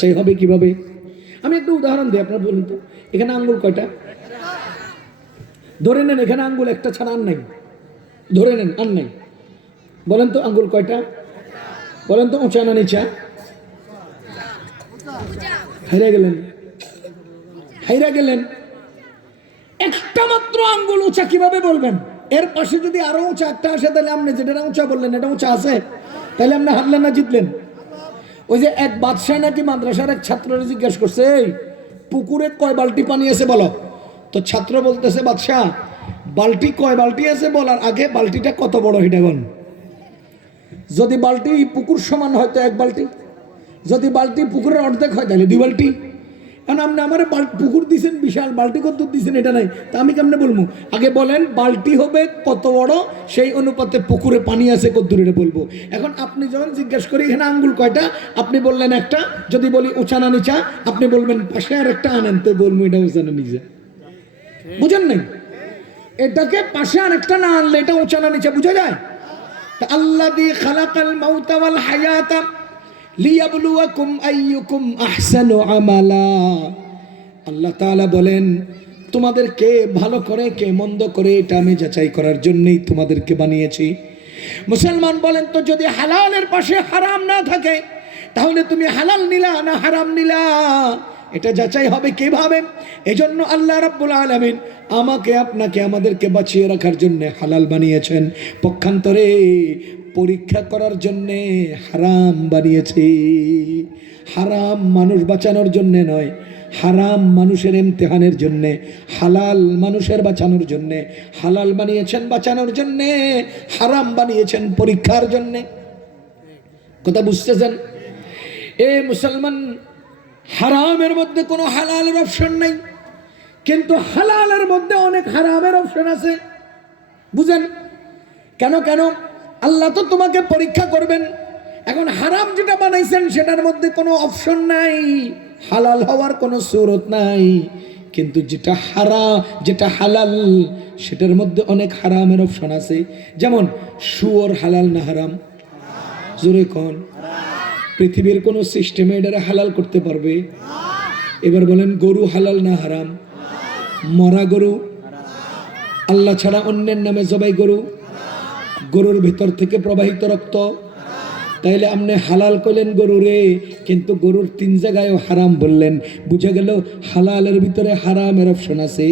চাই হবে কিভাবে? আমি একটা উদাহরণ দিই, আপনারা বলুন তো, এখানে আঙ্গুল কয়টা? ধরে নেন এখানে আঙ্গুল একটা ছাড়া আর নাই, ধরে নেন আর নাই। বলেন তো আঙ্গুল কয়টা? বলেন তো উঁচা না নিচা? হাইরা গেলেন, হাইরা গেলেন। একটা মাত্র আঙ্গুল উঁচা কিভাবে বলবেন? এর পাশে যদি আরো উঁচা একটা আসে তাহলে আপনি যেটা উঁচা বললেন এটা উঁচা আছে, তাহলে আপনি হারলেন না জিতলেন? ওই যে এক বাদশাহ নাকি মাদ্রাসার এক ছাত্রকে জিজ্ঞেস করছে, এই পুকুরে কয় বালতি পানি আছে বলো। তো ছাত্র বলতেছে, বাদশাহ বালতি কয় বালতি আছে বলার আগে বালতিটা কত বড় এটা বল। যদি বালতি পুকুর সমান হয় তো এক বালতি, যদি বালতি পুকুরের অর্ধেক হয় তাহলে দুই বালতি। কারণ আপনি আমার পুকুর দিচ্ছেন বিশাল, বালতি কত দিচ্ছেন এটা নাই, তা আমি কেমনে বলবো? আগে বলেন বালতি হবে কত বড়, সেই অনুপাতে পুকুরে পানি আছে কত দূর এটা বলবো। এখন আপনি যখন জিজ্ঞেস করি এখানে আঙ্গুল কয়টা, আপনি বললেন একটা। যদি বলি উঁচা না নিচা, আপনি বলবেন পাশে আর একটা আনেন, তো বলবো এটা উঁচা না নিচা। বুঝেন নাই? এটাকে পাশে আর একটা না আনলে এটা উঁচা না নিচা বুঝা যায়? তা আল্লাযী খালাকাল মাউতা ওয়াল হায়াতা লিয়াবলুয়াকুম আইয়ুকুম আহসানু আমালা। আল্লাহ তাআলা বলেন, তোমাদের কে ভালো করে কে মন্দ করে এটা আমি যাচাই করার জন্যই তোমাদেরকে বানিয়েছি। মুসলমান বলেন তো, যদি হালালের পাশে হারাম না থাকে তাহলে তুমি হালাল নিলা না হারাম নিলা, এটা যাচাই হবে কিভাবে? এজন্য আল্লাহ রাব্বুল আলামিন আমাকে আপনাকে আমাদেরকে বাঁচিয়ে রাখার জন্য হালাল বানিয়েছেন, পক্ষান্তরে পরীক্ষা করার জন্যে হারাম বানিয়েছে। হারাম মানুষ বাঁচানোর জন্যে নয়, হারাম মানুষের ইমতিহানের জন্যে, হালাল মানুষের বাঁচানোর জন্যে। হালাল বানিয়েছেন বাঁচানোর জন্যে, হারাম বানিয়েছেন পরীক্ষার জন্যে। কথা বুঝতেছেন? এ মুসলমান, হারামের মধ্যে কোনো হালালের অপশন নেই, কিন্তু হালালের মধ্যে অনেক হারামের অপশন আছে। বুঝেন কেন? কেন আল্লাহ তো তোমাকে পরীক্ষা করবেন। এখন হারাম যেটা বানাইছেন সেটার মধ্যে কোনো অপশন নাই, হালাল হওয়ার কোনো সুরত নাই, কিন্তু যেটা হালাল সেটার মধ্যে অনেক হারামের অপশন আছে। যেমন শুয়োর হালাল না হারাম? জোরে কোন? পৃথিবীর কোন সিস্টেমে এটারে হালাল করতে পারবে? এবার বলেন গরু হালাল না হারাম? মরা গরু, আল্লাহ ছাড়া অন্যের নামে জবাই গরু, গরুর ভিতর থেকে প্রবাহিত রক্ত, তাইলে আপনি হালাল করলেন গরু রে, কিন্তু গরুর 3 জায়গায়ও হারাম বললেন। বুঝে গেল হালালের ভিতরে হারামের অপশন আছে,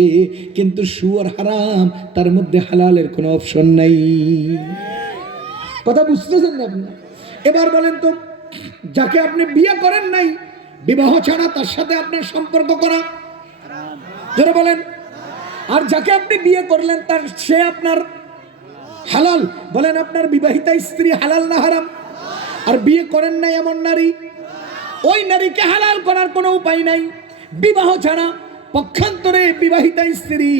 কিন্তু শুয়োর হারাম, তার মধ্যে হালালের কোনো অপশন নাই। কথা বুঝতেছেন না আপনি? এবার বলেন তো, যাকে আপনি বিয়ে করেন নাই, বিবাহ ছাড়া তার সাথে আপনার সম্পর্ক করা যারা বলেন, আর যাকে আপনি বিয়ে করলেন তার সে আপনার হালাল, বলেন আপনার বিবাহিতা স্ত্রী হালাল না হারাম? আর বিয়ে করেন নাই এমন নারী, ওই নারীকে হালাল করার কোনো উপায় নাই বিবাহ ছাড়া। পক্ষান্তরে বিবাহিতা স্ত্রী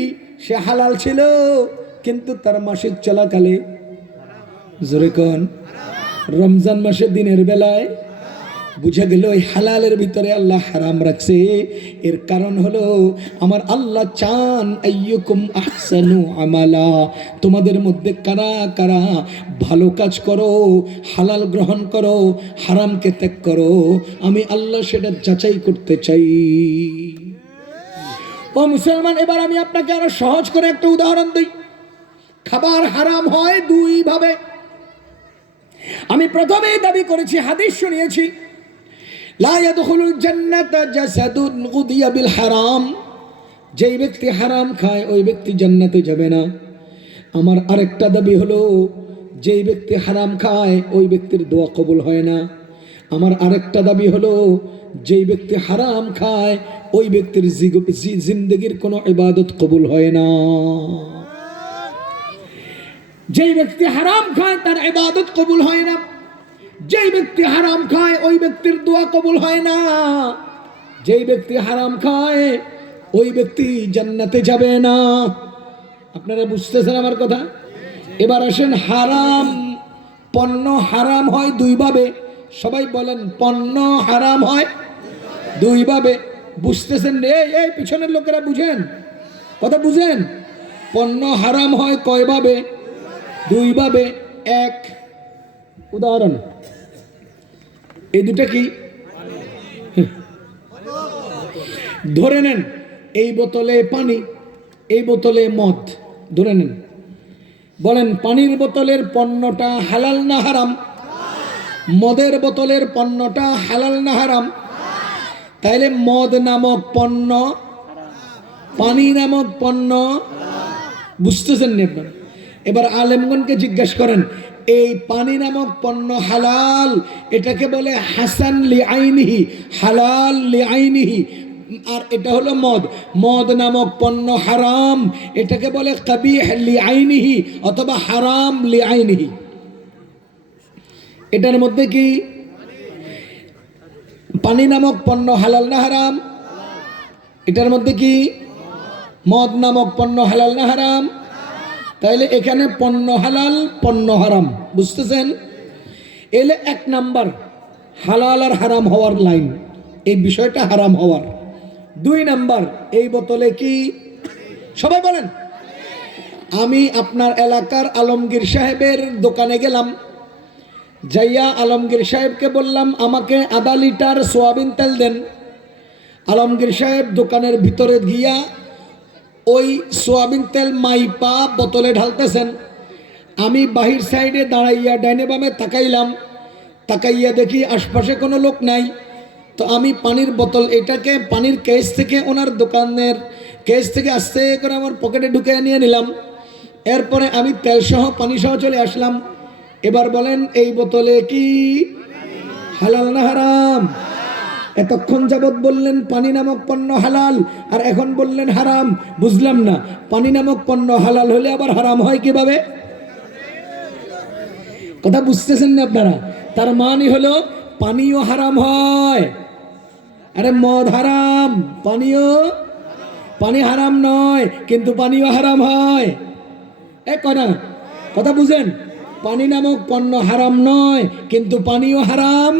সে হালাল ছিল, কিন্তু তার মাসিক চলাকালে, জোরে কোন, রমজান মাসে দিনের বেলায়, বুঝা গেল এই হালালের ভিতরে আল্লাহ হারাম রাখছে। এর কারণ হলো আমার আল্লাহ চান আইয়ুকুম আহসানু আমালা, তোমাদের মধ্যে কারা কারা ভালো কাজ করো, হালাল গ্রহণ করো, হারামকে ত্যাগ করো, আমি আল্লাহ সেটা যাচাই করতে চাই। ও মুসলমান, এবার আমি আপনাকে আরো সহজ করে একটা উদাহরণ দিই। খাবার হারাম হয় 2 ভাবে। আমি প্রথমেই দাবি করেছি, হাদিস শুনিয়েছি, লা ইয়াদখুলুল জান্নাতা জাসাদুন গুদিয়া বিল হারাম, যেই ব্যক্তি হারাম খায় ওই ব্যক্তি জান্নাতে যাবে না। আমার আরেকটা দাবি হলো, যেই ব্যক্তি হারাম খায় ওই ব্যক্তির দোয়া কবুল হয় না। আমার আরেকটা দাবি হলো, যেই ব্যক্তি হারাম খায় ওই ব্যক্তির জিন্দেগির কোনো ইবাদত কবুল হয় না। যেই ব্যক্তি হারাম খায় তার ইবাদত কবুল হয় না, যেই ব্যক্তি হারাম খায় ওই ব্যক্তির দোয়া কবুল হয় না, যেই ব্যক্তি হারাম খায় ওই ব্যক্তি জান্নাতে যাবে না। আপনারা বুঝতেছেন আমার কথা? এবার আসেন, হারাম পণ্য হারাম হয় 2 ভাবে। সবাই বলেন পণ্য হারাম হয় 2 ভাবে। বুঝতেছেন? এই পিছনের লোকেরা বুঝেন, কথা বুঝেন? পণ্য হারাম হয় কয় ভাবে? 2 ভাবে। এক উদাহরণ, এই দুটা কি? ধরে নেন এই বোতলে পানি, এই বোতলে মদ, ধরে নেন। বলেন পানির বোতলের পণ্যটা হালাল না হারাম? মদের বোতলের পণ্যটা হালাল না হারাম? তাইলে মদ নামক পণ্য, পানি নামক পণ্য, বুঝতেছেন না আপনারা? এবার আলেমগণকে জিজ্ঞাসা করেন, এই পানি নামক পণ্য হালাল, এটাকে বলে হাসান লিআইনিহি, হালাল লিআইনিহি। আর এটা হলো মদ, মদ নামক পণ্য হারাম, এটাকে বলে কবিহ লিআইনিহি অথবা হারাম লিআইনিহি। এটার মধ্যে কি পানি নামক পণ্য হালাল না হারাম? এটার মধ্যে কি মদ নামক পণ্য হালাল না হারাম? তাইলে এখানে পণ্য হালাল, পণ্য হারাম, বুঝতেছেন? এলে এক নাম্বার হালাল আর হারাম হওয়ার লাইন, এই বিষয়টা হারাম হওয়ার। দুই নাম্বার, এই বোতলে কি, সবাই বলেন। আমি আপনার এলাকার আলমগীর সাহেবের দোকানে গেলাম, যাইয়া আলমগীর সাহেবকে বললাম আমাকে আধা লিটার সোয়াবিন তেল দেন। আলমগীর সাহেব দোকানের ভিতরে গিয়া ওই সোয়াবিন তেল মাইপা বোতলে ঢালতেছেন। আমি বাহির সাইডে দাঁড়াইয়া ডাইনে বামে তাকাইলাম, তাকাইয়া দেখি আশপাশে কোনো লোক নাই। তো আমি পানির বোতল এটাকে পানির কেস থেকে, ওনার দোকানের কেস থেকে আস্তে করে আমার পকেটে ঢুকে নিয়ে নিলাম। এরপরে আমি তেলসহ পানিসহ চলে আসলাম। এবার বলেন এই বোতলে কি হালাল না হারাম? এতক্ষণ যাবৎ বললেন পানি নামক পণ্য হালাল, আর এখন বললেন হারাম। বুঝলাম না, পানি নামক পণ্য হালাল হলে আবার হারাম হয় কিভাবে? কথা বুঝতেছেন না আপনারা? তার মানে হলো পানিও হারাম হয়। আরে মদ হারাম, পানিও, পানি হারাম নয় কিন্তু পানিও হারাম হয়। কথা বুঝেন? পানি নামক পণ্য হারাম নয় কিন্তু পানিও হারাম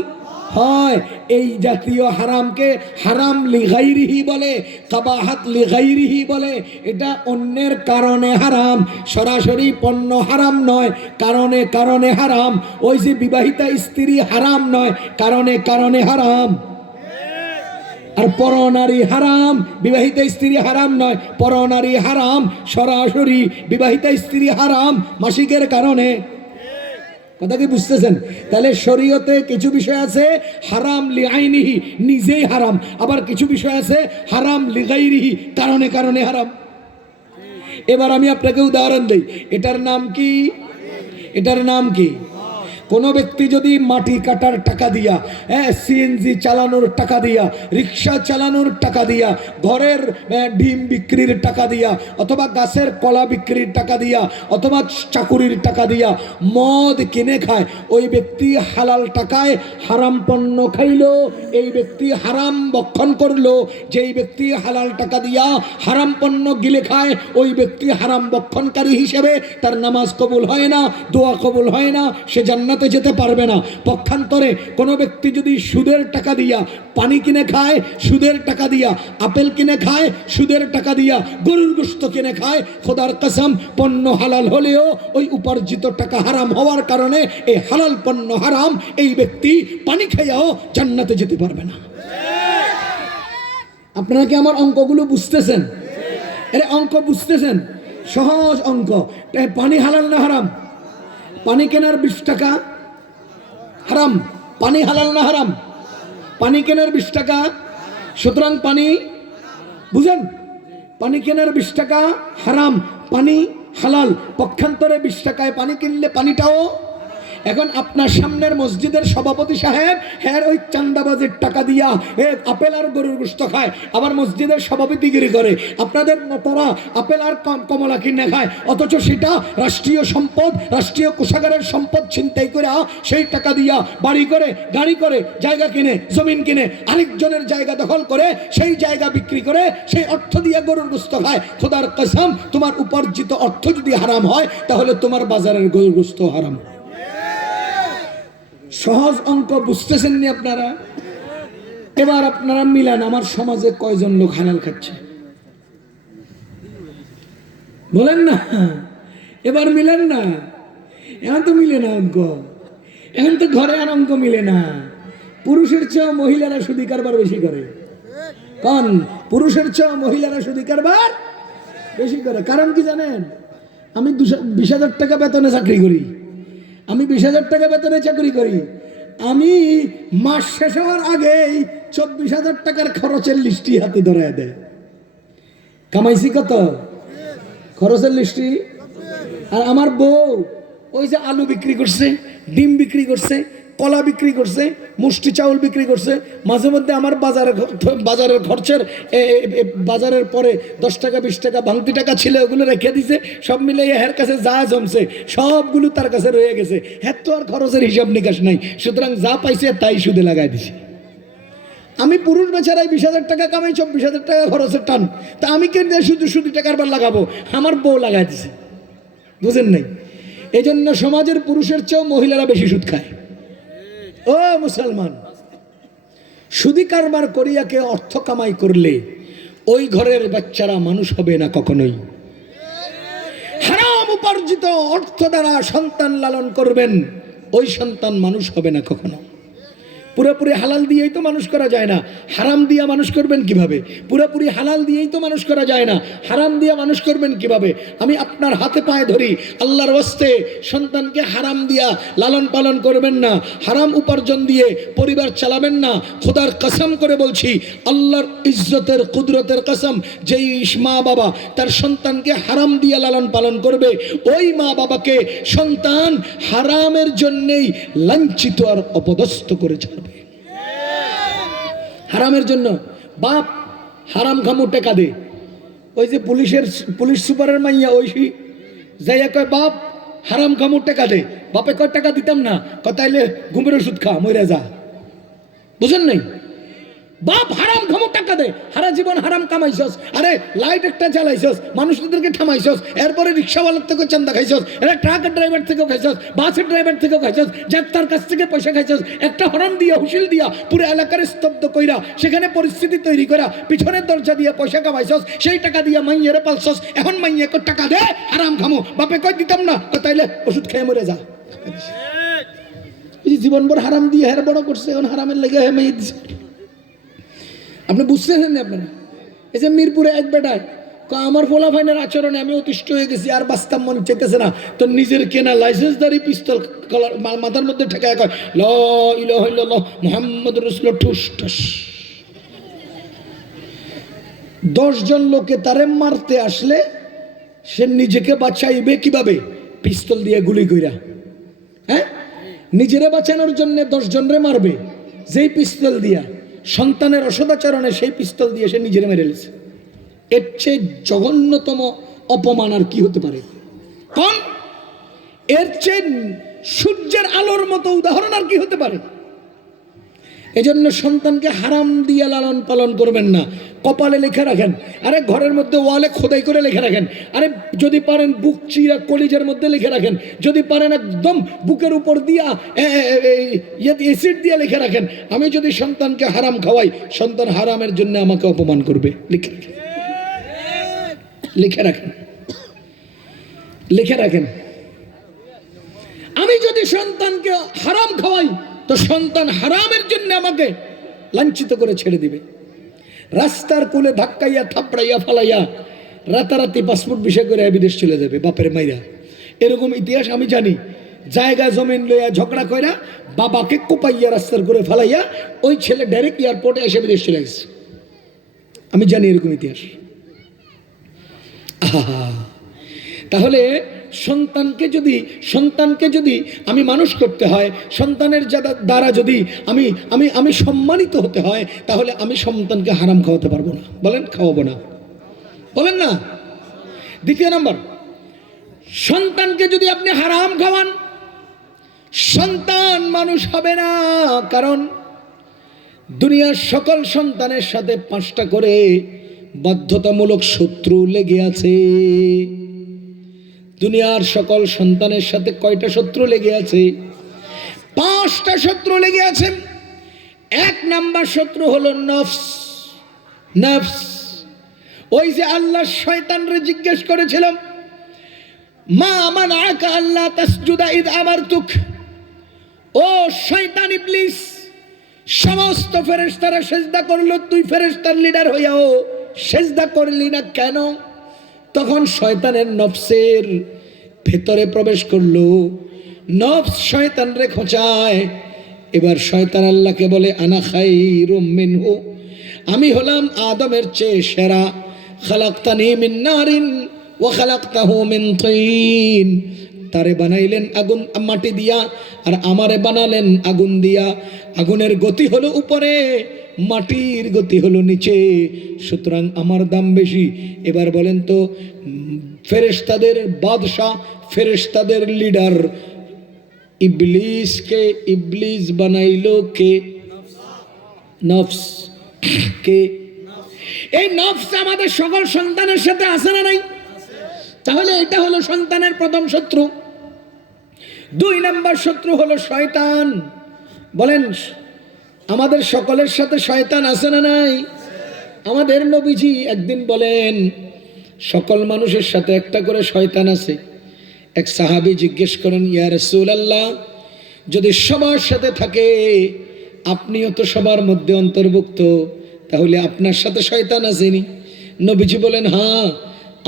হয়। এই জাতীয় হারামকে হারাম লিগাইরিহি বলে, কাবাহাত লিগাইরিহি বলে। এটা অন্যের কারণে হারাম, সরাসরি পণ্য হারাম নয়, কারণে কারণে হারাম। ওই যে বিবাহিতা স্ত্রী হারাম নয়, কারণে কারণে হারাম। আর পরনারী হারাম, বিবাহিতা স্ত্রী হারাম নয়, পরনারী হারাম, সরাসরি বিবাহিতা স্ত্রী হারাম মাসিকের কারণে। কথা কি বুঝতেছেন? তাহলে শরীয়তে কিছু বিষয় আছে হারাম লিআইনিহি, নিজেই হারাম, আবার কিছু বিষয় আছে হারাম লিগাইরিহি, কারণে কারণে হারাম। এবার আমি আপনাকে উদাহরণ দেই, এটার নাম কি? এটার নাম কি? কোনো ব্যক্তি যদি মাটি কাটার টাকা দিয়া, সিএনজি চালানোর টাকা দিয়া, রিক্সা চালানোর টাকা দিয়া, ঘরের ডিম বিক্রির টাকা দিয়া, অথবা গাছের কলা বিক্রির টাকা দিয়া, অথবা চাকুরির টাকা দিয়া মদ কিনে খায়, ওই ব্যক্তি হালাল টাকায় হারাম পণ্য খাইলো, এই ব্যক্তি হারাম ভক্ষণ করলো। যেই ব্যক্তি হালাল টাকা দিয়া হারাম পণ্য গিলে খায়, ওই ব্যক্তি হারাম ভক্ষণকারী হিসেবে তার নামাজ কবুল হয় না, দোয়া কবুল হয় না, সে জান্নাতে যেতে পারবে না। পক্ষান্তরে কোনো ব্যক্তি যদি সুদের টাকা দিয়া পানি কিনে খায়, সুদের টাকা দিয়া আপেল কিনে খায়, সুদের টাকা দিয়া গরুর গোশত কিনে খায়, খোদার কসম পণ্য হালাল হলেও ওই উপার্জিত টাকা হারাম হওয়ার কারণে এই হালাল পণ্য হারাম, এই ব্যক্তি পানি খাইয়াও জান্নাতে যেতে পারবে না। আপনারা কি আমার অঙ্কগুলো বুঝতেছেন? এর অঙ্ক বুঝতেছেন? সহজ অঙ্ক। পানি হালাল না হারাম? পানি কেনার 20 টাকা হারাম, পানি হালাল না হারাম? পানি কেনার 20 টাকা, সুতরাং পানি, বুঝেন? পানি কেনার 20 টাকা হারাম, পানি হালাল। পক্ষান্তরে 20 টাকায় পানি কিনলে পানিটাও। এখন আপনার সামনের মসজিদের সভাপতি সাহেব হ্যাঁ ওই চান্দাবাজির টাকা দিয়া আপেল আর গরুর গোশত খায়, আবার মসজিদের সভাপতিগিরি করে। আপনাদের নেতারা আপেল আর কমলা কিনে খায়, অথচ সেটা রাষ্ট্রীয় সম্পদ, রাষ্ট্রীয় কোষাগারের সম্পদ ছিনতাই করে সেই টাকা দিয়া বাড়ি করে, গাড়ি করে, জায়গা কিনে, জমিন কিনে, আরেকজনের জায়গা দখল করে, সেই জায়গা বিক্রি করে, সেই অর্থ দিয়ে গরুর গোশত খায়। খোদার কসম তোমার উপার্জিত অর্থ যদি হারাম হয়, তাহলে তোমার বাজারের গরুর গোশত হারাম। সহজ অঙ্ক বুঝতেছেন নি আপনারা? এবার আপনারা মিলান, আমার সমাজে কয়জন লোক হালাল খাচ্ছে বলেন না? এবার মিলেন না? এখন তো মিলে না অঙ্ক, এখন তো ঘরে আর অঙ্ক মিলে না। পুরুষের চেয়ে মহিলারা সুদি কারবার বেশি করে। কারণ পুরুষের চেয়ে মহিলারা সুদী কারবার বেশি করে। কারণ কি জানেন? আমি 20,000 টাকা বেতনে চাকরি করি, আমি 20,000 টাকা বেতনে চাকরি করি, আমি মাস শেষ হওয়ার আগেই 24,000 টাকার খরচের লিস্টি হাতে ধরায় দেয়। কামাইছি কত? খরচের লিস্টি। আর আমার বউ ওই যে আলু বিক্রি করছে, ডিম বিক্রি করছে, কলা বিক্রি করছে, মুষ্টি চাউল বিক্রি করছে, মাঝে মধ্যে আমার বাজারের খরচের বাজারের পরে 10 টাকা 20 টাকা ভাঙতি টাকা ছিল, ওগুলো রেখে দিছে। সব মিলে এর কাছে যা জমছে সবগুলো তার কাছে রয়ে গেছে। হ্যাঁ, তো আর খরচের হিসাব নিকাশ নাই, সুতরাং যা পাইছে তাই সুদে লাগাই দিছে। আমি পুরুষ বেচারাই 20,000 টাকা কামাই, 24,000 টাকা খরচের টান, তা আমি কেন শুধু শুধু টাকার বার লাগাবো? আমার বউ লাগাই দিছে। বুঝেন নাই? এই জন্য সমাজের পুরুষের চেয়েও মহিলারা বেশি সুদ খায়। ও মুসলমান, সুদি কারবার করিয়াকে অর্থ কামাই করলে ওই ঘরের বাচ্চারা মানুষ হবে না কখনোই। হারাম উপার্জিত অর্থ দ্বারা সন্তান লালন করবেন, ওই সন্তান মানুষ হবে না কখনো। পুরোপুরি হালাল দিয়েই তো মানুষ করা যায় না, হারাম দিয়া মানুষ করবেন কিভাবে? পুরোপুরি হালাল দিয়েই তো মানুষ করা যায় না, হারাম দিয়া মানুষ করবেন কিভাবে? আমি আপনার হাতে পায়ে ধরি, আল্লাহর ওয়াস্তে সন্তানকে হারাম দিয়া লালন পালন করবেন না, হারাম উপার্জন দিয়ে পরিবার চালাবেন না। খোদার কসম করে বলছি, আল্লাহর ইজ্জতের কুদরতের কসম, যেই মা বাবা তার সন্তানকে হারাম দিয়া লালন পালন করবে, ওই মা বাবাকে সন্তান হারামের জন্যেই লাঞ্ছিত আর অপদস্থ করে ছাড়বে। হারামের জন্য বাপ হারাম খামু টাকা দে। ওই যে পুলিশ সুপারের মাইয়া ঐশী যাইয়া কয়, বাপ হারাম খামু টাকা দে। বাপে কয়, টাকা দিতাম না। তাইলে ঘুমের ওষুধ খা, মরে যা। বুঝেন নাই? বাপ হারাম খামু টাকা দে, হারা জীবন হারাম কামাইছস, আরে লাইট একটা জ্বালাইছস, মানুষদেরকে থামাইছস, এরপরে রিক্সাওয়ালার থেকেও চান্দা খাইছস, ট্রাকের ড্রাইভার থেকেও খাইছস, বাসের ড্রাইভার থেকেও খাইছস, যাত্রার কাছ থেকে পয়সা খাইছস, একটা হরন দিয়া হুইসেল দিয়া পুরো এলাকার স্তব্ধ কইরা সেখানে পরিস্থিতি তৈরি করা পিছনের দরজা দিয়ে পয়সা কামাইছস, সেই টাকা দিয়া মাইয়েরে পালছস। এখন মাইয়ে কয় টাকা দে, হারাম খামু। বাপে কয় দিতাম না। তাইলে ওষুধ খেয়ে মরে যা। জীবনভর হারাম দিয়ে হের বড় করছে, এখন হারামের লেগে হে মাইয়ে দিছে। আপনি বুঝতেছেন না? আপনারা এই যে মিরপুরে এক বেটায় আমার ফোলা ফাইনের আচরণে আমি অতিষ্ঠ হয়ে গেছি, আর বাস্তব মন চাইতেছে না, তো নিজের কেনা লাইসেন্সদারি পিস্তল মাথার মধ্যে ঠেকায় কয়, লা ইলাহা ইল্লাল্লাহ মুহাম্মাদুর রাসূলুল্লাহ, ঠুস ঠুস। 10 জন লোকে তারে মারতে আসলে সে নিজেকে বাঁচাইবে কিভাবে? পিস্তল দিয়ে গুলি কইরা। হ্যাঁ, নিজেরে বাঁচানোর জন্য 10 জনরে মারবে যেই পিস্তল দিয়া, সন্তানের অসদাচরণে সেই পিস্তল দিয়ে সে নিজের মেরে লেছে। এর চেয়ে জঘন্যতম অপমান আর কি হতে পারে? কোন এর চেয়ে সূর্যের আলোর মতো উদাহরণ আর কি হতে পারে? এজন্য সন্তানকে হারাম দিয়ে লালন পালন করবেন না। কপালে লিখে রাখেন, আরে ঘরের মধ্যে ওয়ালে খোদাই করে লিখে রাখেন, আরে যদি পারেন বুক চিরা কলিজের মধ্যে লিখে রাখেন, যদি পারেন একদম বুকের উপর দিয়া এসিড দিয়ে লিখে রাখেন, আমি যদি সন্তানকে হারাম খাওয়াই, সন্তান হারামের জন্য আমাকে অপমান করবে। লিখে রাখেন, লিখে রাখেন, লিখে রাখেন। আমি যদি সন্তানকে হারাম খাওয়াই, তো সন্তান হারামের জন্য আমাকে লাঞ্ছিত করে ছেড়ে দিবে। রাস্তার কোলে ধাক্কাইয়া থাপড়াইয়া ফালাইয়া রাতারাতি পাসপোর্ট বিষয় করে বিদেশ চলে যাবে বাপের মাইরা। এরকম ইতিহাস আমি জানি। জায়গা জমিন লইয়া ঝগড়া কইরা বাবাকে কোপাইয়া রাস্তার করে ফালাইয়া ওই ছেলে ডাইরেক্ট এয়ারপোর্টে এসে বিদেশ চলে গেছে। আমি জানি এরকম ইতিহাস। তাহলে সন্তানকে যদি আমি মানুষ করতে হয়, সন্তানের দ্বারা যদি আমি সম্মানিত হতে হয়, তাহলে আমি সন্তানকে হারাম খাওয়াতে পারবো না। বলেন, খাওয়াবো না? বলেন না? দ্বিতীয় নম্বর, সন্তানকে যদি আপনি হারাম খাওয়ান, সন্তান মানুষ হবে না। কারণ দুনিয়ার সকল সন্তানের সাথে 5টা করে বাধ্যতামূলক শত্রু লেগে আছে। দুনিয়ার সকল সন্তানের সাথে কয়টা শত্রু লেগে আছে? 5টা শত্রু লেগে আছে। 1 নাম্বার শত্রু হলো নফস। নফস, ওই যে আল্লাহ শয়তানরে জিজ্ঞেস করেছিলাম, মা মানাআকা আল্লা তাসজুদা ইদ আমারতুক। ও শয়তান ইবলিস, সমস্ত ফেরেশতারা সেজদা করলো, তুই ফেরেশতার লিডার হইয়াও সেজদা করলি না কেন? তখন শয়তানের নফসের ভেতরে প্রবেশ করলো, নফস শয়তানরে খোঁচায়। এবার শয়তান আল্লাহকে বলে আনা খায়রুম মিনহু, আমি হলাম আদমের চেয়ে সেরা। খালাকতানি মিন নারিন ওয়া খালাকতাহু মিন তিন, তারে বানাইলেন আগুন মাটি দিয়া আর আমারে বানালেন আগুন দিয়া। আগুনের গতি হলো উপরে, মাটির গতি হলো নিচে, সুতরাং আমার দাম বেশি। এবার বলেন তো, ফেরেশতাদের বাদশা, ফেরেশতাদের লিডার ইবলিসকে ইবলিস বানাইলো কে? নফস। কে? এই নফস আমাদের সকল সন্তানের সাথে আছে না নাই? তাহলে এটা হলো সন্তানের প্রথম শত্রু। 2 নম্বর শত্রু হলো শয়তান। বলেন, আমাদের সকলের সাথে শয়তান আছে না নাই? আমাদের নবীজি একদিন বলেন, সকল মানুষের সাথে একটা করে শয়তান আছে। এক সাহাবী জিজ্ঞেস করেন, ইয়া রাসূলুল্লাহ, যদি সবার সাথে থাকে, আপনিও তো সবার মধ্যে অন্তর্ভুক্ত, তাহলে আপনার সাথে শয়তান আসেনি? নবীজি বলেন, হ্যাঁ,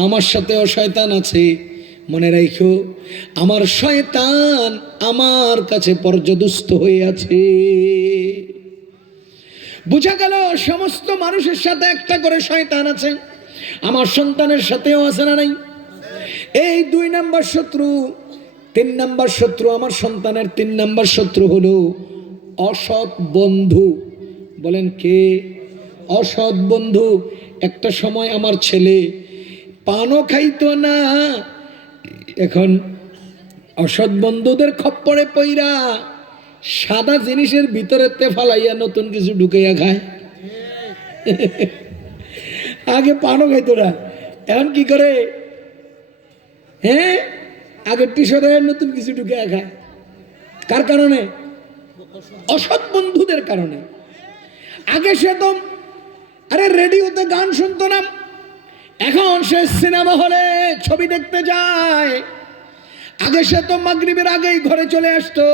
আমার সাথেও শয়তান আছে। মনে রাখো, আমার শয়তান আমার কাছে পর্যদুস্ত হয়ে আছে। বুঝা গেল, সমস্ত মানুষের সাথে একটা করে শয়তান আছে, আমার সন্তানের সাথেও আছে না নাই? এই 2 নম্বর শত্রু। 3 নম্বর শত্রু আমার সন্তানের 3 নম্বর শত্রু হলো অসৎ বন্ধু। বলেন কে? অসৎ বন্ধু। একটা সময় আমার ছেলে পানও খাইতো না, এখন অসৎ বন্ধুদের খপ্পরে পইরা সাদা জিনিসের ভিতরে ফালাইয়া নতুন কিছু ঢুকাইয়া খায়। আগে পানও খাইতো না, এখন কি করে? হ্যাঁ, আগে টিশার্টে নতুন কিছু ঢুকাইয়া খায়। কার কারণে? অসৎ বন্ধুদের কারণে। আগে সে তো রেডিওতে গান শুনতো না, এখন সে সিনেমা হলে ছবি দেখতে যায়। আগে সে তো মাগরিবের আগেই ঘরে চলে আসতো,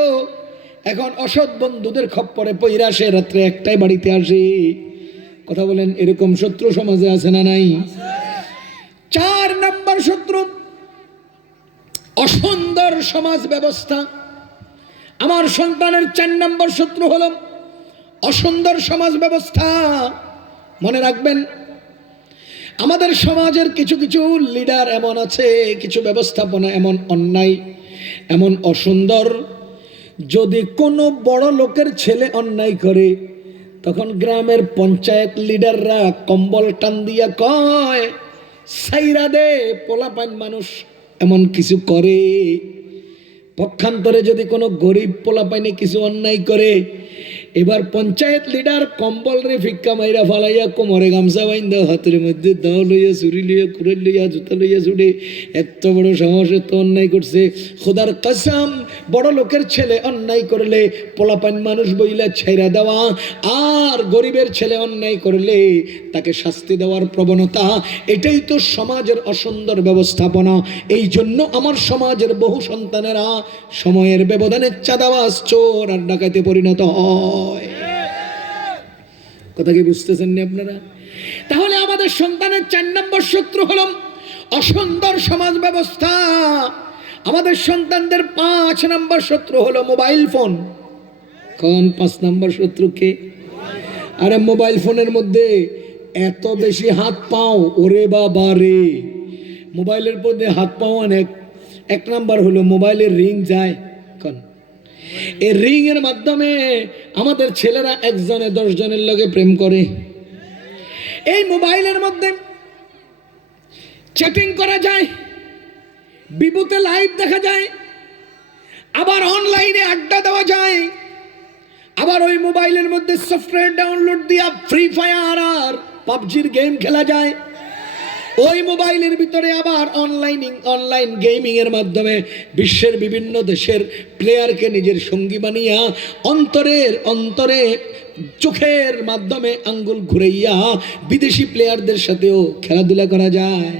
এখন অসৎ বন্ধুদের খপ্পরে পইরা সে রাত্রে 1টায় বাড়িতে আসে। কথা বলেন, এরকম শত্রু সমাজে আছে না নাই? 4 নম্বর শত্রু অসুন্দর সমাজ ব্যবস্থা। আমার সন্তানের 4 নম্বর শত্রু হলো অসুন্দর সমাজ ব্যবস্থা। মনে রাখবেন, আমাদের সমাজের কিছু কিছু লিডার এমন আছে, কিছু ব্যবস্থাপনা এমন অন্যায়, এমন অসুন্দর। যদি কোনো বড় লোকের ছেলে অন্যায় করে, তখন গ্রামের পঞ্চায়েত লিডাররা কম্বল টান দিয়া কয়, সাইরা দে, পোলাপান মানুষ এমন কিছু করে। পক্ষান্তরে যদি কোনো গরিব পোলাপাইনে কিছু অন্যায় করে, এবার পঞ্চায়েত লিডার কম্বল রে ফিক্কা মাইরা ফালাইয়া কোমরে গামছা বাইন্দা, হাতের মধ্যে দাও লইয়া, ছুরি লইয়া, কুড়াল লইয়া, জুতা লইয়া ছুটে, এত বড় সাহস, এত অন্যায় করছে। খোদার কসম, বড় লোকের ছেলে অন্যায় করলে পোলাপান মানুষ বইলা ছেড়া দেওয়া, আর গরিবের ছেলে অন্যায় করলে তাকে শাস্তি দেওয়ার প্রবণতা, এটাই তো সমাজের অসুন্দর ব্যবস্থাপনা। এই জন্য আমার সমাজের বহু সন্তানেরা সময়ের ব্যবধানে চাঁদাবাজ, চোর আর ডাকাতে পরিণত হয়। কথা কি বুঝতেছেন না আপনারা? তাহলে আমাদের সন্তানের 4 নম্বর শত্রু হলো অসুন্দর সমাজ ব্যবস্থা। আমাদের সন্তানদের 5 নম্বর শত্রু হলো মোবাইল ফোন। কোন 5 নম্বর শত্রু কে? আরে মোবাইল ফোনের মধ্যে এত বেশি হাত পাও, ওরে বাবা রে, মোবাইলের মধ্যে হাত পাও অনেক। 1 নম্বর হলো মোবাইলের রিং যায়। কোন? এই রিং এর মাধ্যমে আমাদের ছেলেরা 1 জনে 10 জনের লগে প্রেম করে। এই মোবাইলের মধ্যে চ্যাটিং করা যায়, বিবুতে লাইভ দেখা যায়, আবার অনলাইনে আড্ডা দেওয়া যায়, আবার ওই মোবাইলের মধ্যে সফটওয়্যার ডাউনলোড দিয়া ফ্রি ফায়ার আর পাবজির গেম খেলা যায়। ওই মোবাইলের ভিতরে আবার অনলাইন গেমিং এর মাধ্যমে বিশ্বের বিভিন্ন দেশের প্লেয়ারকে নিজের সঙ্গী বানিয়া অন্তরে চোখের মাধ্যমে আঙ্গুল ঘুরাইয়া বিদেশি প্লেয়ারদের সাথেও খেলাধুলা করা যায়।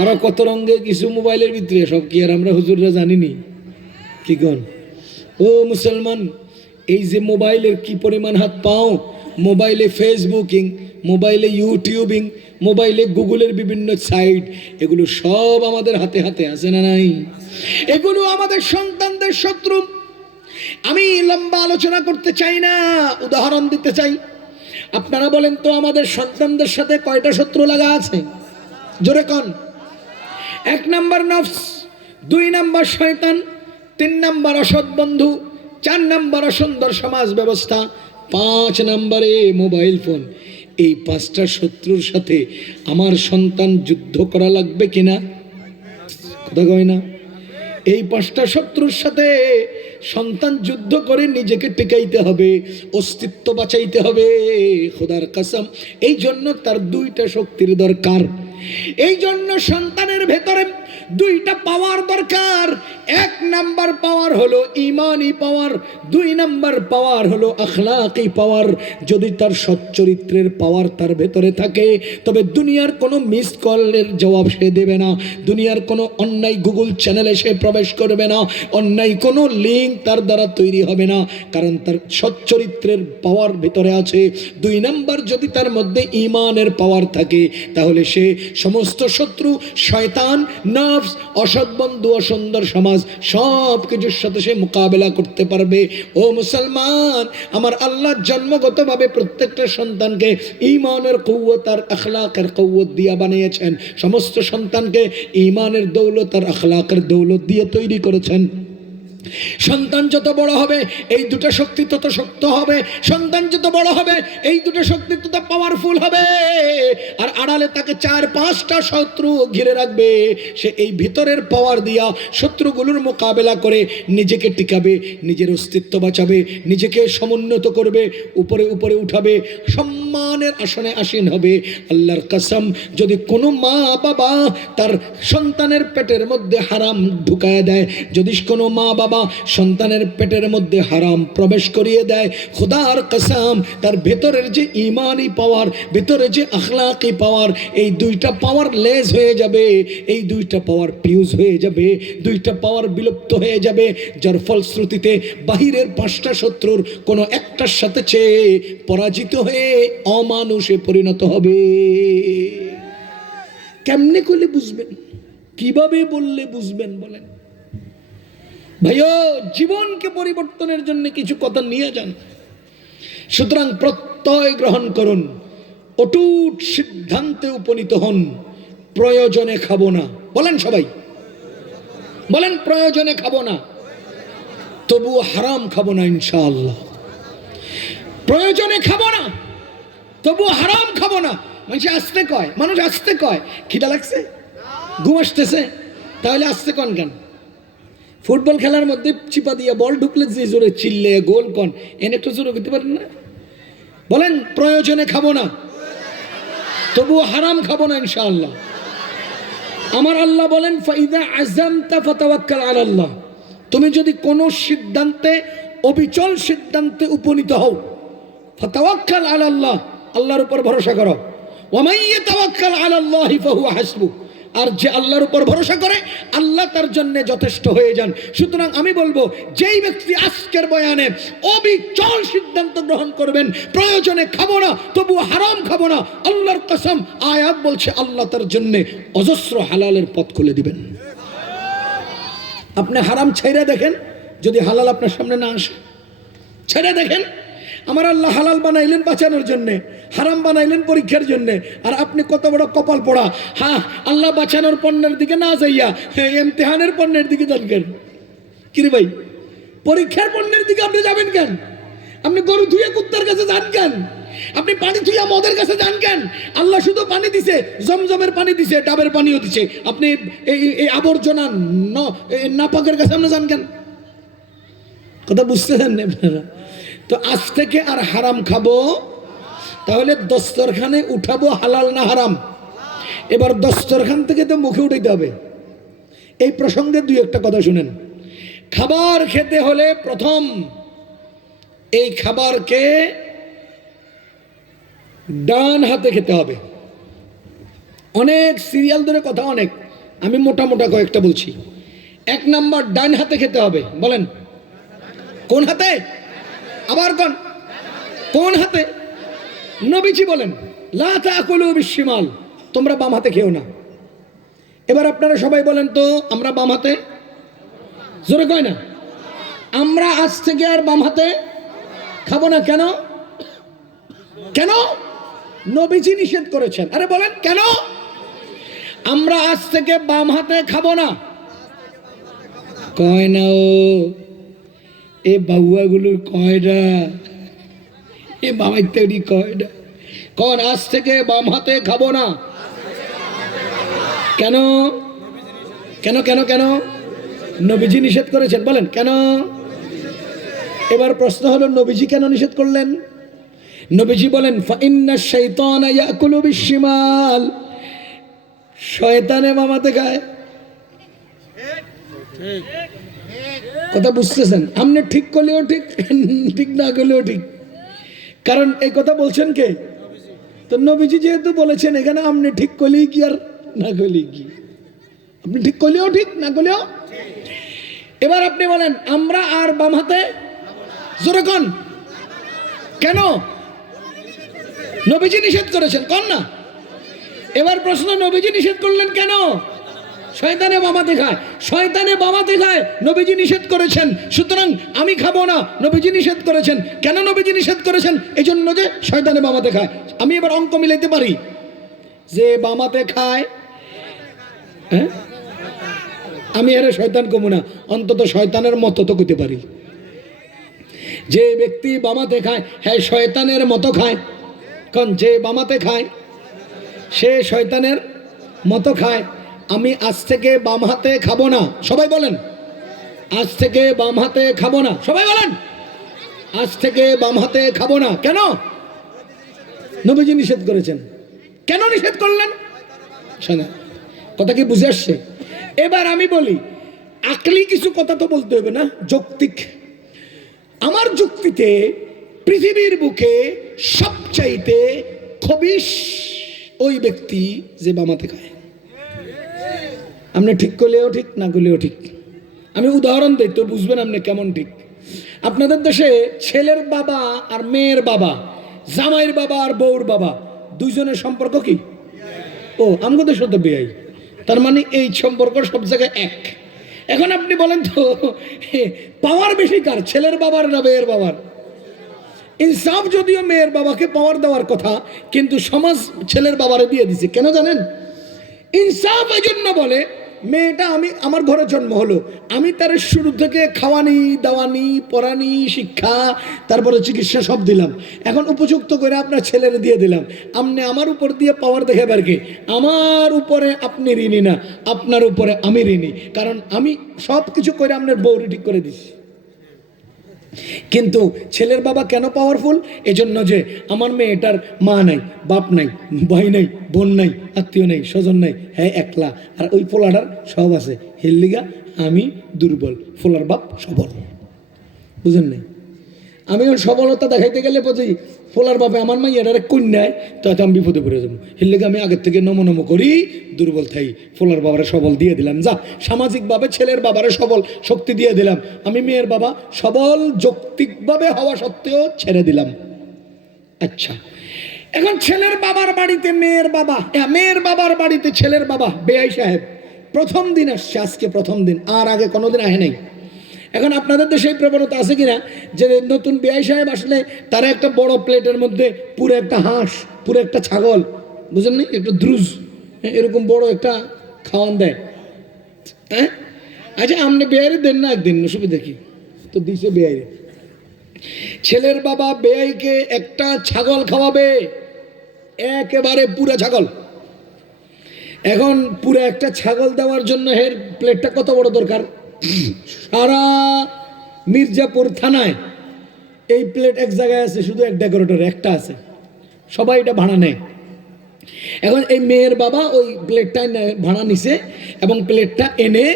আরো কত রঙের কিছু মোবাইলের ভিতরে, সব কি আর আমরা হুজুররা জানিনি? কি কোন? ও মুসলমান, এই যে মোবাইলের কি পরিমাণ হাত পাও, মোবাইলে ফেসবুকিং, মোবাইলে ইউটিউবিং, মোবাইলে গুগলের বিভিন্ন সাইট, এগুলো সব আমাদের হাতে হাতে আছে না নাই? এগুলো আমাদের সন্তানদের শত্রু। আমি লম্বা আলোচনা করতে চাই না, উদাহরণ দিতে চাই। আপনারা বলেন তো আমাদের সন্তানদের সাথে কয়টা শত্রু লাগা আছে? জোরে কন। 1 নাম্বার নফস, 2 নাম্বার শয়তান, 3 নাম্বার অসৎ বন্ধু, 4 নাম্বার অসুন্দর সমাজ ব্যবস্থা, 5 নাম্বারে মোবাইল ফোন। এই 5টা শত্রুর সাথে আমার সন্তান যুদ্ধ করা লাগবে কিনা? কথা কয় না? এই 5টা শত্রুর সাথে সন্তান যুদ্ধ করে নিজেকে টিকাইতে হবে, অস্তিত্ব বাঁচাইতে হবে, খোদার কসম। এই জন্য তার 2টা শক্তির দরকার। এই জন্য সন্তানের ভেতরে 2টা পাওয়ার দরকার। 1 নাম্বার পাওয়ার হলো ইমানি পাওয়ার, 2 নাম্বার পাওয়ার হলো আখলাকি পাওয়ার। যদি তার সচ্চরিত্রের পাওয়ার তার ভেতরে থাকে, তবে দুনিয়ার কোনো মিস কলের জবাব সে দেবে না, দুনিয়ার কোনো অন্যায় গুগল চ্যানেলে সে প্রবেশ করবে না, অন্যায় কোনো লিঙ্ক তার দ্বারা তৈরি হবে না, কারণ তার সচ্চরিত্রের পাওয়ার ভেতরে আছে। 2 নাম্বার যদি তার মধ্যে ইমানের পাওয়ার থাকে, তাহলে সে সমস্ত শত্রু, শয়তান, নফস, অসৎ বন্ধু, অসুন্দর সমাজ, সব কিছুর সাথে সে মোকাবেলা করতে পারবে। ও মুসলমান, আমার আল্লাহ জন্মগতভাবে প্রত্যেকটা সন্তানকে ঈমানের কওয়ত আর আখলাকের কওয়ত দিয়ে বানিয়েছেন। সমস্ত সন্তানকে ঈমানের দৌলত আর আখলাকের দৌলত দিয়ে তৈরি করেছেন। সন্তান যত বড় হবে এই 2টা শক্তি তত শক্ত হবে, সন্তান যত বড় হবে এই 2টা শক্তি তত পাওয়ারফুল হবে। আর আড়ালে তাকে 4-5টা শত্রু ঘিরে রাখবে। সে এই ভিতরের পাওয়ার দিয়া শত্রুগুলোর মোকাবেলা করে নিজেকে টিকাবে, নিজের অস্তিত্ব বাঁচাবে, নিজেকে সমুন্নত করবে, উপরে উপরে উঠাবে, সম্মানের আসনে আসীন হবে। আল্লাহর কসম, যদি কোনো মা বাবা তার সন্তানের পেটের মধ্যে হারাম ঢুকায় দেয়, যদি কোনো মা বাবা সন্তানের পেটের মধ্যে হারাম প্রবেশ করিয়ে দেয়, খোদার কসম তার ভেতরের যে ইমানি পাওয়ার, ভেতরে যে আখলাকি পাওয়ার, এই 2টা পাওয়ার লেস হয়ে যাবে, এই 2টা পাওয়ার ফিউজ হয়ে যাবে, 2টা পাওয়ার বিলুপ্ত হয়ে যাবে। যার ফলশ্রুতিতে বাহিরের 5টা শত্রুর কোনো একটার সাথে চেয়ে পরাজিত হয়ে অমানুষে পরিণত হবে। কেমনে করলে বুঝবেন? কিভাবে বললে বুঝবেন বলেন? ভাইও, জীবনকে পরিবর্তনের জন্য কিছু কথা নিয়ে যান। সুতরাং প্রত্যয় গ্রহণ করুন, অটুট সিদ্ধান্তে উপনীত হন, প্রয়োজনে খাবো না। বলেন সবাই, বলেন প্রয়োজনে খাবো না, তবু হারাম খাবো না ইনশাআল্লাহ। প্রয়োজনে খাবো না, তবু হারাম খাবো না। মানুষ আসতে কয় খিদা লাগছে, ঘুম আসতেছে, তাহলে আসতে কন কেন? ফুটবল খেলার মধ্যে চিপা দিয়ে বল ঢুকলে যে জোরে চিল্লে গোল কন, এনে একটু জোরে করতে পারেন না? বলেন প্রয়োজনে খাবো না, তবু হারাম খাবো না ইনশাআল্লাহ। আমার আল্লাহ বলেন ফাইদা আযামতা ফাতাওয়াক্কাল আলাল্লাহ, তুমি যদি কোনো সিদ্ধান্তে, অবিচল সিদ্ধান্তে উপনীত হও, ফাতাওয়াক্কাল আলাল্লাহ, আল্লাহর উপর ভরসা করো। ওয়া মান ইয়াতাওয়াক্কাল আলাল্লাহি ফাহুয়া হাসবুহ, আর যে আল্লাহর উপর ভরসা করে আল্লাহ তার জন্য যথেষ্ট হয়ে যান। সুতরাং আমি বলবো, যেই ব্যক্তি আজকের বয়ানে অবিচল সিদ্ধান্ত গ্রহণ করবেন, প্রয়োজনে খাবো না তবু হারাম খাবো না, আল্লাহর কসম আয়াত বলছে আল্লাহ তার জন্য অজস্র হালালের পথ খুলে দিবেন। আপনি হারাম ছেড়ে দেখেন, যদি হালাল আপনার সামনে না আসে, ছেড়ে দেখেন। আমার আল্লাহ হালাল বানাইলেন বাঁচানোর জন্যে, হারাম বানাইলেন পরীক্ষার জন্যে। আর আপনি কত বড় কপাল পড়া, হ্যাঁ, আল্লাহ বাঁচানোর পণ্যের দিকে না যাইয়া ইমতিহানের পণ্যের দিকে যান কেন? কিরে ভাই, পরীক্ষার পণ্যের দিকে আপনি যাবেন কেন? আপনি গরু ধুয়ে কুত্তার কাছে যান কেন? আপনি পানি ধুইয়া মদের কাছে যান কেন? আল্লাহ শুধু পানি দিছে, জমজমের পানি দিছে, ডাবের পানিও দিছে, আপনি এই আবর্জনা নাপাকের কাছে আপনি যান কেন? কথা বুঝতেছেন না আপনারা? তো আজ থেকে আর হারাম খাবো, তাহলে দস্তরখানে উঠাবো হালাল না হারাম? এবার দস্তরখান থেকে তো মুখে উঠাইতে হবে। এই প্রসঙ্গে 2-1টা কথা শুনেন। খাবার খেতে হলে প্রথম এই খাবারকে ডান হাতে খেতে হবে। অনেক সিরিয়াল ধরে কথা, অনেক, আমি মোটা মোটা কয়েকটা বলছি। 1 নাম্বার ডান হাতে খেতে হবে। বলেন কোন হাতে? আবার কোন হাতে? নবীজি বলেন লা তাকুলু বিশিমাল, তোমরা বাম হাতে খেও না। এবার আপনারা সবাই বলেন তো আমরা বাম হাতে, জোরে কয় না, আমরা আজ থেকে আর বাম হাতে খাবো না। কেন? কেন? নবীজি নিষেধ করেছেন। আরে বলেন কেন আমরা আজ থেকে বাম হাতে খাবো না? কয় না ও, এ বাবুয়াগুলোর কয়টা, এ বাবার তৈরি কয়টা, কন আজ থেকে বাম হাতে খাবো না। কেন? কেন কেন কেন? নবীজি নিষেধ করেছেন, বলেন কেন? এবার প্রশ্ন হলো নবীজি কেন নিষেধ করলেন? নবীজি বলেন ফাইন্না শাইতানা ইয়াকুলু বিশিমাল, শয়তানে বাম হাতে খায়। কথা বুঝতেছেন? আপনি ঠিক করলেও ঠিক, ঠিক না করলেও ঠিক, কারণ এই কথা বলছেন কে? তো নবীজি যেহেতু বলেছেন, এখানে আপনি ঠিক করলেই কি আর না করলেই কি, আপনি ঠিক করলেও ঠিক না করলেও। এবার আপনি বলেন আমরা আর বাম হাতে, জোরে কোন কেন? নবীজি নিষেধ করেছেন, কোন না। এবার প্রশ্ন, নবীজি নিষেধ করলেন কেন? শয়তানে বাম হাতে খায়, শয়তানে বাম হাতে খায়, নবীজি নিষেধ করেছেন, সুতরাং আমি খাবো না, নবীজি নিষেধ করেছেন। কেন নবীজি নিষেধ করেছেন? এই জন্য যে শয়তানে বাম হাতে খায়। আমি এবার অঙ্ক মিলাইতে পারি যে বাম হাতে খায়, হ্যাঁ, আমি এর শয়তান কমু না, অন্তত শয়তানের মতো তো কইতে পারি। যে ব্যক্তি বাম হাতে খায়, হ্যাঁ শয়তানের মতো খায়। কারণ যে বাম হাতে খায় সে শয়তানের মতো খায়। আমি আজ থেকে বাম হাতে খাবো না, সবাই বলেন আজ থেকে বাম হাতে খাবো না, সবাই বলেন আজ থেকে বাম হাতে খাবো না। কেন? নবীজি নিষেধ করেছেন। কেন নিষেধ করলেন? শোনা, কথা কি বুঝে আসছে? এবার আমি বলি, আকলি কিছু কথা তো বলতে হবে না, যৌক্তিক। আমার যুক্তিতে পৃথিবীর বুকে সবচাইতে খবিশ ওই ব্যক্তি যে বাম হাতে খায়। আপনি ঠিক করলেও ঠিক, না করলেও ঠিক। আমি উদাহরণ দিই তো বুঝবেন আপনি কেমন ঠিক। আপনাদের দেশে ছেলের বাবা আর মেয়ের বাবা, জামাইয়ের বাবা আর বউর বাবা, দুইজনের সম্পর্ক কি? ও আমগো দেশে তো বেয়াই, তার মানে এই সম্পর্ক সব জায়গায় এক। এখন আপনি বলেন তো পাওয়ার বেশি কার, ছেলের বাবার না মেয়ের বাবার? ইনসাফ যদিও মেয়ের বাবাকে পাওয়ার দেওয়ার কথা, কিন্তু সমাজ ছেলের বাবারে দিয়ে দিছে। কেন জানেন? ইনসাফ এই জন্য বলে, মেয়েটা আমার ঘরে জন্ম হলো, আমি তার শুরু থেকে খাওয়ানি দাওয়ানি পড়ানি শিক্ষা তারপরে চিকিৎসা সব দিলাম, এখন উপযুক্ত করে আপনার ছেলের দিয়ে দিলাম। আপনি আমার উপর দিয়ে পাওয়ার দেখাবার কি? আমার উপরে আপনি ঋণী না, আপনার উপরে আমি ঋণী, কারণ আমি সব কিছু করে আপনার বউরি ঠিক করে দিছি। কিন্তু ছেলের বাবা কেন পাওয়ারফুল? এজন্য যে আমার মেয়েটার মা নাই, বাপ নাই, ভাই নাই, বোন নাই, আত্মীয় নাই, স্বজন নাই, হ্যাঁ একলা, আর ওই পোলাটার সব আছে। হেললিগা আমি দুর্বল, পোলার বাপ সবল। বুঝেন নাই? আমি সবলতা দেখাইতে গেলে বুঝি ফোলার বাপে আমার মা এটারে কন্যায়, তো আমি বিপদে পড়ে যাবো। হেললেগে আমি আগের থেকে নম করি, দুর্বল থাই, ফোলার বাবারে সবল দিয়ে দিলাম। যা সামাজিকভাবে ছেলের বাবারে সবল শক্তি দিয়ে দিলাম, আমি মেয়ের বাবা সবল যৌক্তিকভাবে হওয়া সত্ত্বেও ছেড়ে দিলাম। আচ্ছা, এখন ছেলের বাবার বাড়িতে মেয়ের বাবা, মেয়ের বাবার বাড়িতে ছেলের বাবা বেআই সাহেব প্রথম দিন আসছে, আজকে প্রথম দিন, আর আগে কোনোদিন আহে নাই। এখন আপনাদের দেশে এই প্রবণতা আছে কিনা যে নতুন বেআই সাহেব আসলে তারা একটা বড় প্লেটের মধ্যে পুরো একটা হাঁস, পুরো একটা ছাগল, বুঝেন নি, একটা দ্রুজ, এরকম বড় একটা খাওয়ান দেয়। হ্যাঁ আচ্ছা, আপনি বেআইরে দেন না একদিন, সুবিধা কি? তো দিছে বেআইরে। ছেলের বাবা বেআইকে একটা ছাগল খাওয়াবে, একেবারে পুরা ছাগল। এখন পুরো একটা ছাগল দেওয়ার জন্য এর প্লেটটা কত বড় দরকার? সারা মির্জাপুর থানায় এই প্লেট এক জায়গায় আছে, শুধু এক ডেকোরেটর একটা আছে, সবাই এটা ভাড়া নেয়। এখন এই মেয়ের বাবা ওই প্লেটটা ভাড়া নিছে এবং প্লেটটা এনে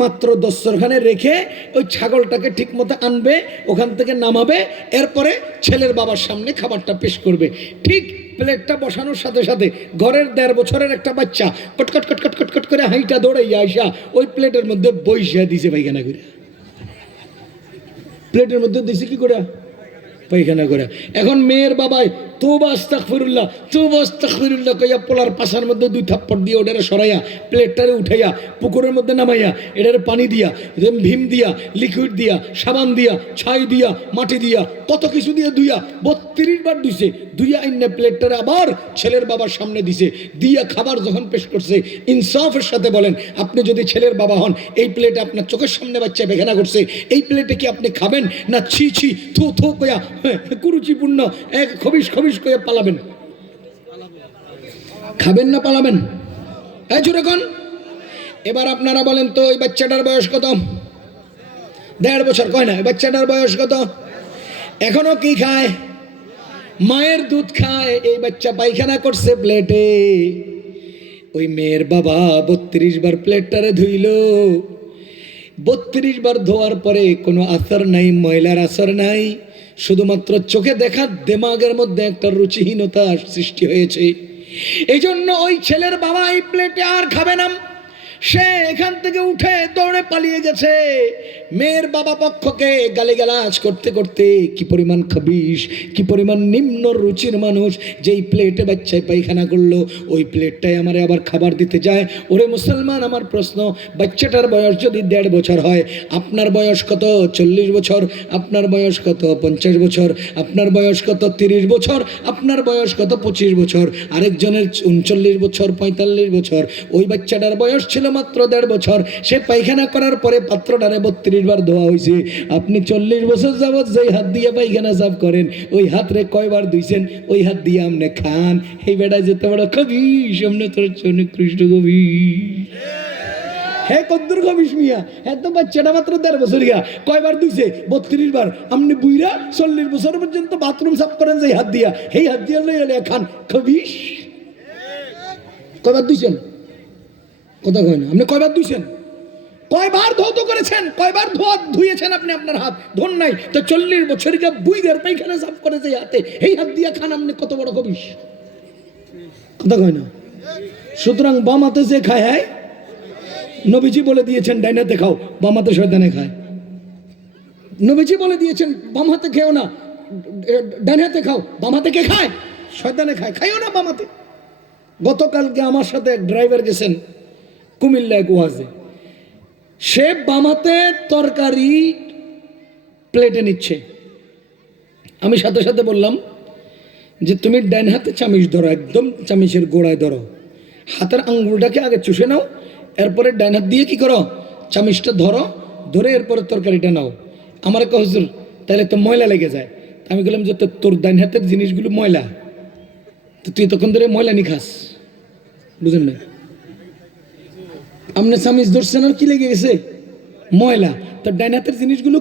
মাত্র দস্তরখানে রেখে ওই ছাগলটাকে ঠিক মতো আনবে, ওখান থেকে নামাবে, এরপরে ছেলের বাবার সামনে খাবারটা পেশ করবে। ঠিক প্লেটটা বসানোর সাথে সাথে ঘরের 1.5 বছরের একটা বাচ্চা কটকট কটকট কটকট করে হাইটা দৌড়াইয়া আইসা ওই প্লেটের মধ্যে বইসা দিছে পায়খানা করে। প্লেটের মধ্যে দিছে কি করে? পায়খানা করে। এখন মেয়ের বাবাই তওবা আস্তাগফিরুল্লাহ তওবা আস্তাগফিরুল্লাহ কইয়া পোলার পাশার মধ্যে 2 থাপ্পড় দিয়ে ওটারে সরাইয়া প্লেটটারে উঠাইয়া পুকুরের মধ্যে নামাইয়া এটারে পানি দিয়া ভীম দিয়া লিকুইড দিয়া সাবান দিয়া ছাই দিয়া মাটি দিয়া কত কিছু দিয়ে ধুইয়া 32 বার ধুইছে, ধুইয়া আইনা প্লেটটারে আবার ছেলের বাবার সামনে দিছে, দিয়া খাবার যখন পেশ করছে ইনসাফের সাথে বলেন, আপনি যদি ছেলের বাবা হন এই প্লেটে আপনার চোখের সামনে বাচ্চা পায়খানা করছে, এই প্লেটে কি আপনি খাবেন না ছি ছি থু থু কইয়া কুরুচিপূর্ণ এক খবিস খবিস কইয়া পালাবেন? খাবেন না পালাবেন? এই জোরে কোন? এবার আপনারা বলেন তো ওই বাচ্চাটার বয়স কত? 1.5 বছর। কয় না? বাচ্চাটার বয়স কত? এখনো কি খায়? মায়ের দুধ খায়। এই বাচ্চা পায়খানা করছে প্লেটে, ওই মেয়ের বাবা 32 বার প্লেটটারে ধুইল। 32 বার ধোয়ার পরে কোনো আসর নাই, ময়লার আসর নাই, শুধুমাত্র চোখে দেখা দেমাগের মধ্যে একটা রুচিহীনতা সৃষ্টি হয়েছে। এই জন্য ওই ছেলের বাবা এই প্লেটে আর খাবে না, সে এখান থেকে উঠে দৌড়ে পালিয়ে গেছে। মেয়ের বাবা পক্ষকে গালিগালাজ করতে করতে, কি পরিমাণ খাবিশ, কি পরিমাণ নিম্ন রুচির মানুষ, যেই প্লেটে বাচ্চায় পায়খানা করলো ওই প্লেটটাই আমারে আবার খাবার দিতে যায়। ওরে মুসলমান, আমার প্রশ্ন, বাচ্চাটার বয়স যদি 1.5 বছর হয়, আপনার বয়স কত? 40 বছর। আপনার বয়স কত? 50 বছর। আপনার বয়স কত? 30 বছর। আপনার বয়স কত? 25 বছর। আরেকজনের 39 বছর, 45 বছর। ওই বাচ্চাটার বয়স ছিল মাত্র 1.5 বছর। সে পায়খানা করার পরে পাত্রটারে 32 বার ধোয়া হয়েছে। আপনি 40 বছর যাবৎ যেই হাত দিয়ে পায়খানা সাফ করেন, ওই হাতরে কয়বার ধুইছেন? ওই হাত দিয়ে আপনি খান। এই বেটা যেতে বড় কবি, সামনে তোর কৃষ্ণ কবি। হ্যাঁ, কদ্দুর কবিস মিয়া, হ্যাঁ তো বাচ্চাটা মাত্র 1.5 বছর গিয়া কয়বার ধুইছে? 32 বার। আপনি বুইরা 40 বছর পর্যন্ত বাথরুম সাফ করেন যেই হাত দিয়া, এই হাত দিয়ে লইলে খান কবিস। কয়বার ধুইছেন? কথা কয় না। আপনি কয়বার ধুইছেন? কয়বার ধৌত করেছেন? কয়বার ধুয়েছেন আপনি আপনার হাত? ধন নাই তো 40 বছর গিয়া বুইরার পায়খানা সাফ করে যে হাতে, এই হাত দিয়া খান। আপনি কত বড় কবিস? কথা কয় না। সুতরাং বাম হাতে যে খায়, হ্যাঁ নবীজি বলে দিয়েছেন ডাইন হাতে খাও, বাম হাতে শয়তানে খায়। নবীজি বলে দিয়েছেন বাম হাতে খেও না, ডাইন হাতে খাও। বাম হাতে কে খায়? শয়তানে খায়। খাইও না বাম হাতে। গতকালকে আমার সাথে এক ড্রাইভার গেছেন কুমিল্লায় গোয়াজে, সে বাম হাতে তরকারি প্লেটে নিচ্ছে। আমি সাথে সাথে বললাম যে তুমি ডাইন হাতে চামিচ ধরো, একদম চামিচের গোড়ায় ধরো, হাতের আঙ্গুলটাকে আগে চুষে নাও, এরপরে ডাইন হাত দিয়ে কি করো? চামিচটা ধরো, ধরে এরপরে তরকারিটা নাও। আমার একটা হুজুর, তাহলে তো ময়লা লেগে যায়। আমি বললাম যে তোর ডাইন হাতের জিনিসগুলো ময়লা, তো তুই তখন ধরে ময়লা নি খাস, বুঝলেন না? আপনি চামিচ ধরছেন আর কি লেগে গেছে? ময়লা। তো ডাইন হাতের জিনিসগুলো